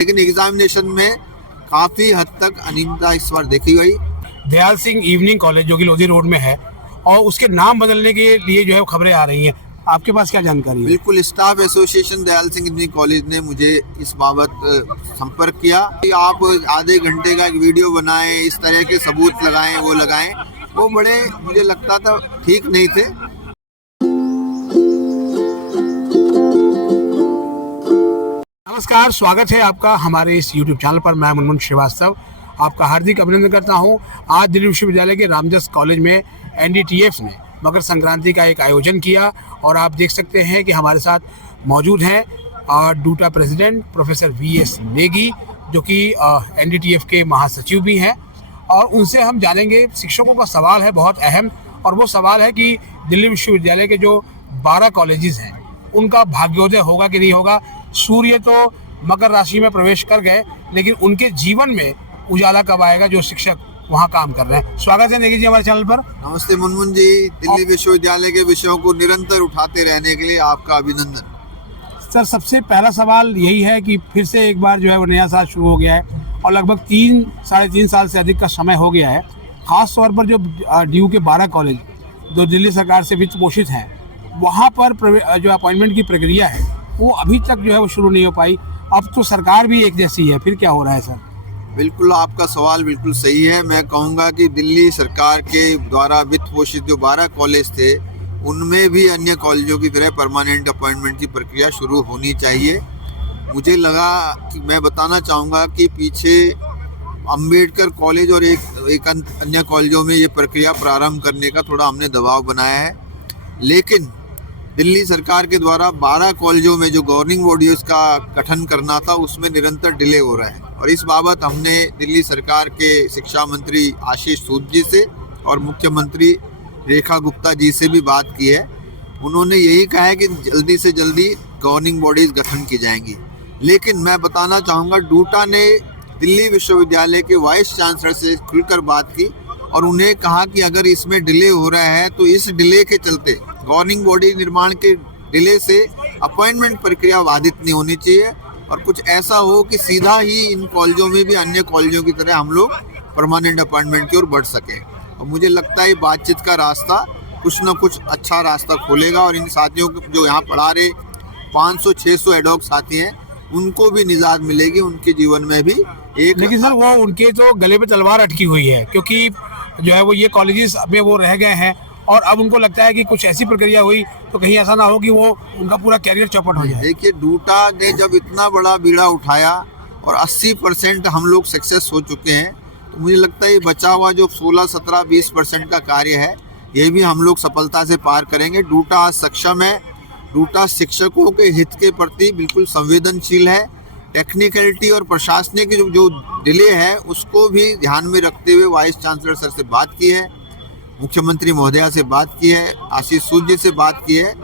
लेकिन एग्जामिनेशन में काफी हद तक अनियमितता इस बार देखी गई। दयाल सिंह इवनिंग कॉलेज जो कि लोधी रोड में है और उसके नाम बदलने के लिए जो है खबरें आ रही हैं, आपके पास क्या जानकारी है? बिल्कुल, staff association Dayal Singh engineering college ने मुझे इस बाबत संपर्क किया कि आप आधे घंटे का एक वीडियो बनाएं, इस तरह के सबूत लगाएं, वो बड़े मुझे लगता था ठीक नहीं थे। नमस्कार, स्वागत है आपका हमारे इस YouTube चैनल पर। मैं मुनमुन श्रीवास्तव आपका हार्दिक अभिनंदन करता हूं। आज दिल्ली विश्वविद्यालय के रामजस कॉलेज में NDTF ने मकर संक्रांति का एक आयोजन किया और आप देख सकते हैं कि हमारे साथ मौजूद हैं due to president professor VS Negi, जो कि NDTF के महासचिव भी हैं, और उनसे हम जानेंगे। शिक्षकों का सवाल है बहुत अहम, और वो सवाल है कि दिल्ली विश्वविद्यालय के जो 12 कॉलेजेस हैं उनका भाग्योदय होगा कि नहीं होगा। सूर्य तो मकर राशि में प्रवेश कर गए, लेकिन उनके जीवन में उजाला कब आएगा जो शिक्षक वहाँ काम कर रहे हैं। स्वागत है नेगी जी हमारे चैनल पर। नमस्ते मुनमुन जी, दिल्ली विश्वविद्यालय के विषयों को निरंतर उठाते रहने के लिए आपका अभिनंदन। सर, सबसे पहला सवाल यही है कि फिर से एक बार जो है वो नया साल शुरू हो गया है और लगभग 3-3.5 साल से अधिक का समय हो गया है। खास तौर पर जो DU के 12 कॉलेज जो दिल्ली सरकार से वित्त पोषित हैं, वहाँ पर जो अपॉइंटमेंट की प्रक्रिया है वो अभी तक जो है वो शुरू नहीं हो पाई। अब तो सरकार भी एक जैसी है, फिर क्या हो रहा है सर? बिल्कुल, आपका सवाल बिल्कुल सही है। मैं कहूँगा कि दिल्ली सरकार के द्वारा वित्त पोषित जो 12 कॉलेज थे, उनमें भी अन्य कॉलेजों की तरह परमानेंट अपॉइंटमेंट की प्रक्रिया शुरू होनी चाहिए। मुझे लगा कि मैं बताना चाहूँगा कि पीछे अंबेडकर कॉलेज और एक अन्य कॉलेजों में ये प्रक्रिया प्रारंभ करने का थोड़ा हमने दबाव बनाया है, लेकिन दिल्ली सरकार के द्वारा 12 कॉलेजों में जो गवर्निंग बॉडीज का गठन करना था उसमें निरंतर डिले हो रहा है। और इस बाबत हमने दिल्ली सरकार के शिक्षा मंत्री आशीष सूद जी से और मुख्यमंत्री रेखा गुप्ता जी से भी बात की है। उन्होंने यही कहा है कि जल्दी से जल्दी गवर्निंग बॉडीज गठन की जाएंगी। लेकिन मैं बताना चाहूँगा, डूटा ने दिल्ली विश्वविद्यालय के वाइस चांसलर से खुलकर बात की और उन्हें कहा कि अगर इसमें डिले हो रहा है तो इस डिले के चलते, गवर्निंग बॉडी निर्माण के डिले से अपॉइंटमेंट प्रक्रिया बाधित नहीं होनी चाहिए और कुछ ऐसा हो कि सीधा ही इन कॉलेजों में भी अन्य कॉलेजों की तरह हम लोग परमानेंट अपॉइंटमेंट की ओर बढ़ सकें। और मुझे लगता है बातचीत का रास्ता कुछ न कुछ अच्छा रास्ता खोलेगा और इन साथियों को जो यहाँ पढ़ा रहे 500-600 एडॉक साथी हैं, उनको भी निजात मिलेगी, उनके जीवन में भी एक। लेकिन सर, वो उनके तो गले पे तलवार अटकी हुई है, क्योंकि जो है वो ये कॉलेजेस में वो रह गए हैं और अब उनको लगता है कि कुछ ऐसी प्रक्रिया हुई तो कहीं ऐसा ना हो कि वो उनका पूरा कैरियर चौपट हो जाए। देखिए, डूटा ने जब इतना बड़ा बीड़ा उठाया और 80% हम लोग सक्सेस हो चुके हैं, तो मुझे लगता है ये बचा हुआ जो 16, 17, 20% का कार्य है, ये भी हम लोग सफलता से पार करेंगे। डूटा आज सक्षम है। डूटा शिक्षकों के हित के प्रति बिल्कुल संवेदनशील है। टेक्निकलिटी और प्रशासनिक जो डिले है उसको भी ध्यान में रखते हुए वाइस चांसलर सर से बात की है, मुख्यमंत्री महोदया से बात की है, आशीष सूद जी से बात की है।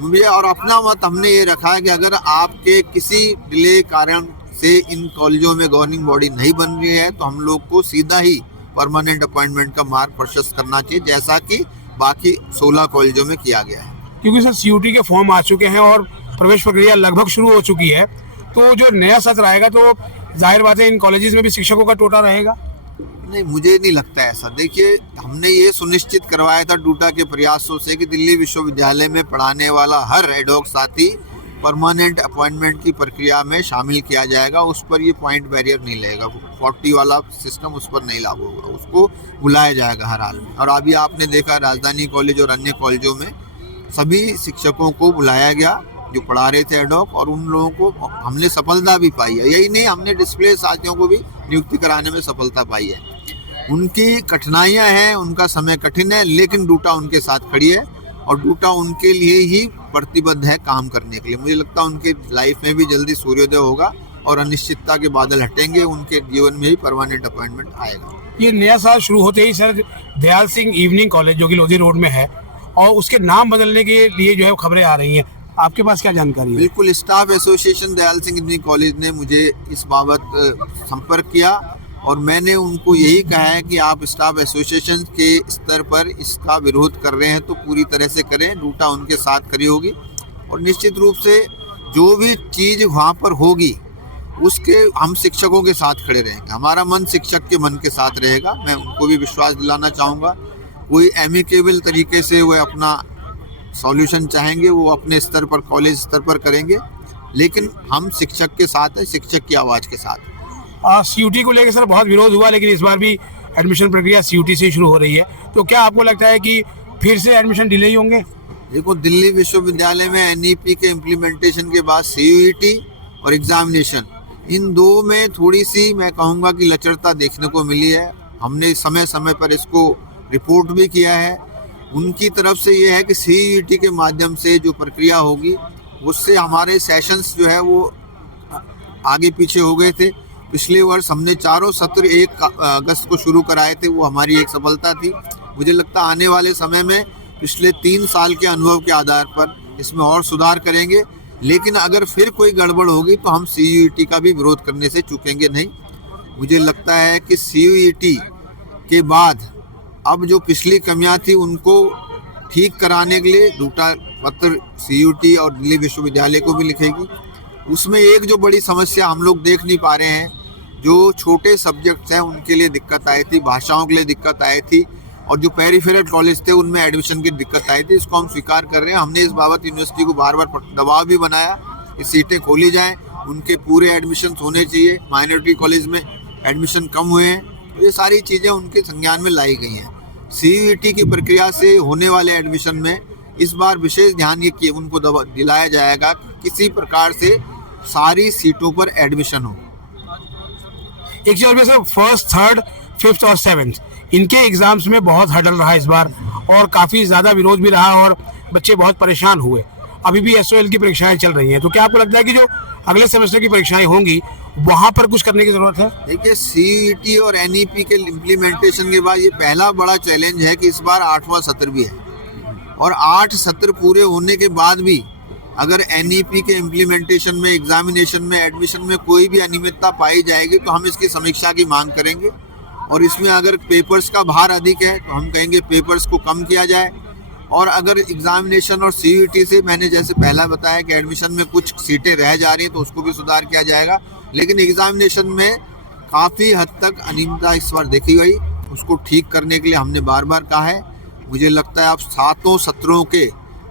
मुझे और अपना मत हमने ये रखा है कि अगर आपके किसी डिले कारण से इन कॉलेजों में गवर्निंग बॉडी नहीं बन रही है तो हम लोग को सीधा ही परमानेंट अपॉइंटमेंट का मार्ग प्रशस्त करना चाहिए, जैसा कि बाकी 16 कॉलेजों में किया गया है। क्योंकि सर CUT के फॉर्म आ चुके हैं और प्रवेश प्रक्रिया लगभग शुरू हो चुकी है, तो जो नया सत्र आएगा तो जाहिर बात है इन कॉलेजेस में भी शिक्षकों का टोटा रहेगा। नहीं, मुझे नहीं लगता ऐसा। देखिए, हमने ये सुनिश्चित करवाया था डूटा के प्रयासों से कि दिल्ली विश्वविद्यालय में पढ़ाने वाला हर एडॉक साथी परमानेंट अपॉइंटमेंट की प्रक्रिया में शामिल किया जाएगा। उस पर ये पॉइंट बैरियर नहीं लगेगा, 40 वाला सिस्टम उस पर नहीं लागू होगा, उसको बुलाया जाएगा हर हाल में। और अभी आपने देखा राजधानी कॉलेज और अन्य कॉलेजों में सभी शिक्षकों को बुलाया गया जो पढ़ा रहे थे एडॉक, और उन लोगों को हमने सफलता भी पाई है। यही नहीं, हमने डिस्प्ले साथियों को भी नियुक्ति कराने में सफलता पाई है। उनकी कठिनाइयां हैं, उनका समय कठिन है, लेकिन डूटा उनके साथ खड़ी है और डूटा उनके लिए ही प्रतिबद्ध है काम करने के लिए। मुझे लगता है उनके लाइफ में भी जल्दी सूर्योदय होगा और अनिश्चितता के बादल हटेंगे, उनके जीवन में भी परमानेंट अपॉइंटमेंट आएगा। ये नया साल शुरू होते ही sir Dayal Singh evening college जो कि लोधी रोड में है और उसके नाम बदलने के लिए जो है खबरें आ रही हैं, आपके पास क्या जानकारी है? बिल्कुल, staff association Dayal Singh engineering college ने मुझे इस बाबत संपर्क किया और मैंने उनको यही कहा है कि आप स्टाफ एसोसिएशन के स्तर पर इसका विरोध कर रहे हैं तो पूरी तरह से करें। डूटा उनके साथ खड़ी होगी और निश्चित रूप से जो भी चीज़ वहाँ पर होगी उसके हम शिक्षकों के साथ खड़े रहेंगे। हमारा मन शिक्षक के मन के साथ रहेगा। मैं उनको भी विश्वास दिलाना चाहूँगा, कोई एमिकेबल तरीके से वो अपना सॉल्यूशन चाहेंगे वो अपने स्तर पर, कॉलेज स्तर पर करेंगे, लेकिन हम शिक्षक के साथ हैं, शिक्षक की आवाज़ के साथ। सीयूटी को लेकर सर बहुत विरोध हुआ, लेकिन इस बार भी एडमिशन प्रक्रिया सीयूटी से शुरू हो रही है, तो क्या आपको लगता है कि फिर से एडमिशन डिले ही होंगे? देखो, दिल्ली विश्वविद्यालय में एनईपी के इम्प्लीमेंटेशन के बाद सीयूईटी और एग्जामिनेशन, इन दो में थोड़ी सी मैं कहूँगा कि लचरता देखने को मिली है। हमने समय समय पर इसको रिपोर्ट भी किया है। उनकी तरफ से ये है कि सीयूईटी के माध्यम से जो प्रक्रिया होगी उससे हमारे सेशंस जो है वो आगे पीछे हो गए थे। पिछले वर्ष हमने चारों सत्र 1 अगस्त को शुरू कराए थे, वो हमारी एक सफलता थी। मुझे लगता है आने वाले समय में पिछले 3 साल के अनुभव के आधार पर इसमें और सुधार करेंगे, लेकिन अगर फिर कोई गड़बड़ होगी तो हम सीयूईटी का भी विरोध करने से चूकेंगे नहीं। मुझे लगता है कि सीयूईटी के बाद अब जो पिछली कमियां थी उनको ठीक कराने के लिए दूटा पत्र सीयूटी और दिल्ली विश्वविद्यालय को भी लिखेगी। उसमें एक जो बड़ी समस्या हम लोग देख नहीं पा रहे हैं, जो छोटे सब्जेक्ट्स हैं उनके लिए दिक्कत आई थी, भाषाओं के लिए दिक्कत आई थी, और जो पेरिफेरल कॉलेज थे उनमें एडमिशन की दिक्कत आई थी। इसको हम स्वीकार कर रहे हैं। हमने इस बाबत यूनिवर्सिटी को बार बार दबाव भी बनाया कि सीटें खोली जाएँ, उनके पूरे एडमिशन होने चाहिए। माइनॉरिटी कॉलेज में एडमिशन कम हुए हैं, तो ये सारी चीज़ें उनके संज्ञान में लाई गई हैं। सीयूईटी की प्रक्रिया से होने वाले एडमिशन में इस बार विशेष ध्यान ये कि उनको दिलाया जाएगा कि किसी प्रकार से सारी सीटों पर एडमिशन हो। एक चीज और भी सर, फर्स्ट, थर्ड, फिफ्थ और सेवेंथ इनके एग्जाम्स में बहुत हर्डल रहा इस बार, और काफ़ी ज़्यादा विरोध भी रहा और बच्चे बहुत परेशान हुए। अभी भी एसओएल की परीक्षाएं चल रही हैं, तो क्या आपको लगता है कि जो अगले सेमेस्टर की परीक्षाएं होंगी वहाँ पर कुछ करने की ज़रूरत है? देखिए, सीयूईटी और एनईपी के इम्प्लीमेंटेशन के बाद ये पहला बड़ा चैलेंज है कि इस बार 8वां सत्र भी है, और 8 सत्र पूरे होने के बाद भी अगर एनईपी के इम्प्लीमेंटेशन में, एग्जामिनेशन में, एडमिशन में कोई भी अनियमितता पाई जाएगी तो हम इसकी समीक्षा की मांग करेंगे। और इसमें अगर पेपर्स का भार अधिक है तो हम कहेंगे पेपर्स को कम किया जाए, और अगर एग्जामिनेशन और सीयूईटी से मैंने जैसे पहला बताया कि एडमिशन में कुछ सीटें रह जा रही हैं तो उसको भी सुधार किया जाएगा, लेकिन एग्जामिनेशन में काफ़ी हद तक अनियमितता इस बार देखी गई, उसको ठीक करने के लिए हमने बार बार कहा है। मुझे लगता है अब 7 सत्रों के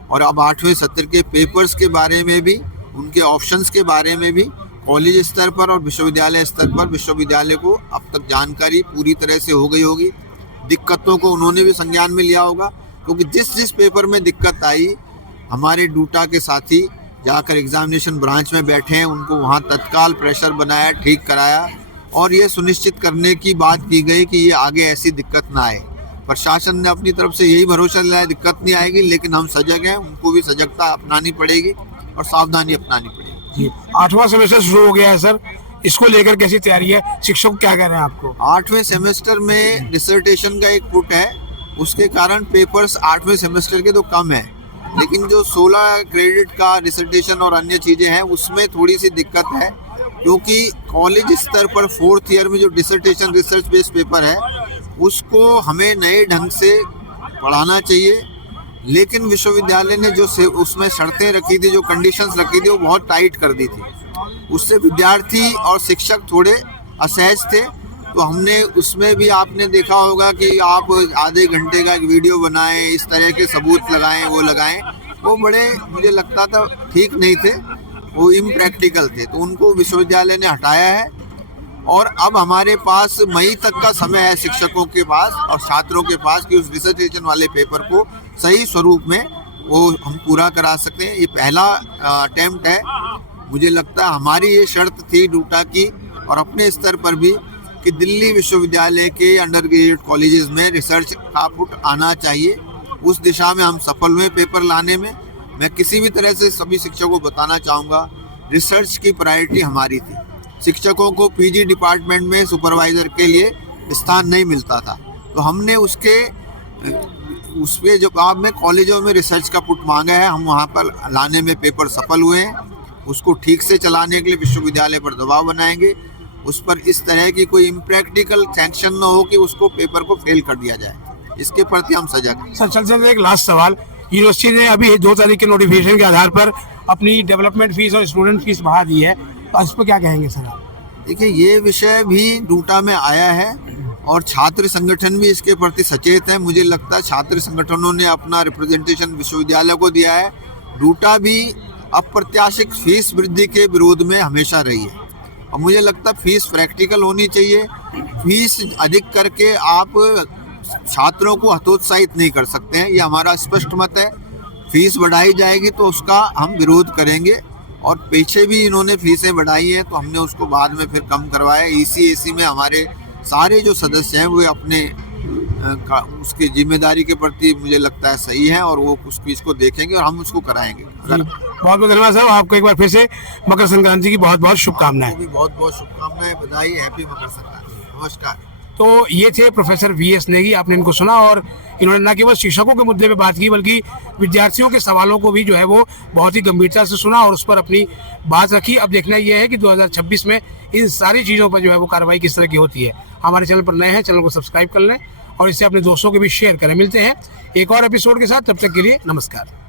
और अब 8वें सत्र के पेपर्स के बारे में भी, उनके ऑप्शंस के बारे में भी कॉलेज स्तर पर और विश्वविद्यालय स्तर पर विश्वविद्यालय को अब तक जानकारी पूरी तरह से हो गई होगी। दिक्कतों को उन्होंने भी संज्ञान में लिया होगा, क्योंकि जिस पेपर में दिक्कत आई, हमारे डूटा के साथी जाकर एग्जामिनेशन ब्रांच में बैठे हैं, उनको वहाँ तत्काल प्रेशर बनाया, ठीक कराया, और ये सुनिश्चित करने की बात की गई कि ये आगे ऐसी दिक्कत ना आए। प्रशासन ने अपनी तरफ से यही भरोसा दिलाया दिक्कत नहीं आएगी, लेकिन हम सजग हैं, उनको भी सजगता अपनानी पड़ेगी और सावधानी अपनानी पड़ेगी। 8वां सेमेस्टर शुरू हो गया है सर, इसको लेकर कैसी तैयारी है? शिक्षक क्या कह रहे हैं आपको? 8वें सेमेस्टर में डिसर्टेशन का एक पुट है, उसके कारण पेपर्स 8वें सेमेस्टर के तो कम है, लेकिन जो 16 क्रेडिट का डिसर्टेशन और अन्य चीज़ें हैं उसमें थोड़ी सी दिक्कत है, क्योंकि कॉलेज स्तर पर 4th ईयर में जो डिसर्टेशन रिसर्च बेस्ड पेपर है उसको हमें नए ढंग से पढ़ाना चाहिए, लेकिन विश्वविद्यालय ने जो उसमें शर्तें रखी थी, जो कंडीशंस रखी थी, वो बहुत टाइट कर दी थी। उससे विद्यार्थी और शिक्षक थोड़े असहज थे, तो हमने उसमें भी आपने देखा होगा कि आप आधे घंटे का एक वीडियो बनाएं, इस तरह के सबूत लगाएं, वो लगाएं, वो बड़े मुझे लगता था ठीक नहीं थे, वो इम्प्रैक्टिकल थे, तो उनको विश्वविद्यालय ने हटाया है। और अब हमारे पास मई तक का समय है शिक्षकों के पास और छात्रों के पास कि उस डिसर्टेशन वाले पेपर को सही स्वरूप में वो हम पूरा करा सकते हैं। ये पहला अटेम्प्ट है। मुझे लगता है हमारी ये शर्त थी डूटा की और अपने स्तर पर भी कि दिल्ली विश्वविद्यालय के अंडर ग्रेजुएट कॉलेजेस में रिसर्च का पुट आना चाहिए। उस दिशा में हम सफल हुए पेपर लाने में। मैं किसी भी तरह से सभी शिक्षकों को बताना चाहूँगा, रिसर्च की प्रायोरिटी हमारी थी। शिक्षकों को पीजी डिपार्टमेंट में सुपरवाइज़र के लिए स्थान नहीं मिलता था, तो हमने उसके जवाब में कॉलेजों में रिसर्च का पुट मांगा है। हम वहाँ पर लाने में पेपर सफल हुए हैं। उसको ठीक से चलाने के लिए विश्वविद्यालय पर दबाव बनाएंगे। उस पर इस तरह की कोई इम्प्रैक्टिकल सैंक्शन न हो कि उसको पेपर को फेल कर दिया जाए, इसके प्रति हम सजग हैं। सर चलते एक लास्ट सवाल, यूनिवर्सिटी ने अभी 2 तारीख के नोटिफिकेशन के आधार पर अपनी डेवलपमेंट फीस और स्टूडेंट फीस बढ़ा दी है, तो इस पर क्या कहेंगे सर आप? देखिए, ये विषय भी डूटा में आया है और छात्र संगठन भी इसके प्रति सचेत है। मुझे लगता है छात्र संगठनों ने अपना रिप्रेजेंटेशन विश्वविद्यालय को दिया है। डूटा भी अप्रत्याशित फीस वृद्धि के विरोध में हमेशा रही है और मुझे लगता है फीस प्रैक्टिकल होनी चाहिए। फीस अधिक करके आप छात्रों को हतोत्साहित नहीं कर सकते हैं, ये हमारा स्पष्ट मत है। फीस बढ़ाई जाएगी तो उसका हम विरोध करेंगे और पीछे भी इन्होंने फीसें बढ़ाई हैं तो हमने उसको बाद में फिर कम करवाया। ECAC में हमारे सारे जो सदस्य हैं वो अपने उसकी जिम्मेदारी के प्रति मुझे लगता है सही है और वो उस फीस को देखेंगे और हम उसको कराएंगे। बहुत बहुत धन्यवाद साहब, आपको एक बार फिर से मकर संक्रांति की बहुत बहुत शुभकामनाएं। भी बहुत बहुत शुभकामनाएं, बधाई, हैप्पी मकर संक्रांति, नमस्कार। तो ये थे प्रोफेसर VS नेगी, आपने इनको सुना और इन्होंने न केवल शिक्षकों के मुद्दे पे बात की बल्कि विद्यार्थियों के सवालों को भी जो है वो बहुत ही गंभीरता से सुना और उस पर अपनी बात रखी। अब देखना यह है कि 2026 में इन सारी चीज़ों पर जो है वो कार्रवाई किस तरह की होती है। हमारे चैनल पर नए हैं, चैनल को सब्सक्राइब कर लें और इसे अपने दोस्तों के भी शेयर करें। मिलते हैं एक और एपिसोड के साथ, तब तक के लिए नमस्कार।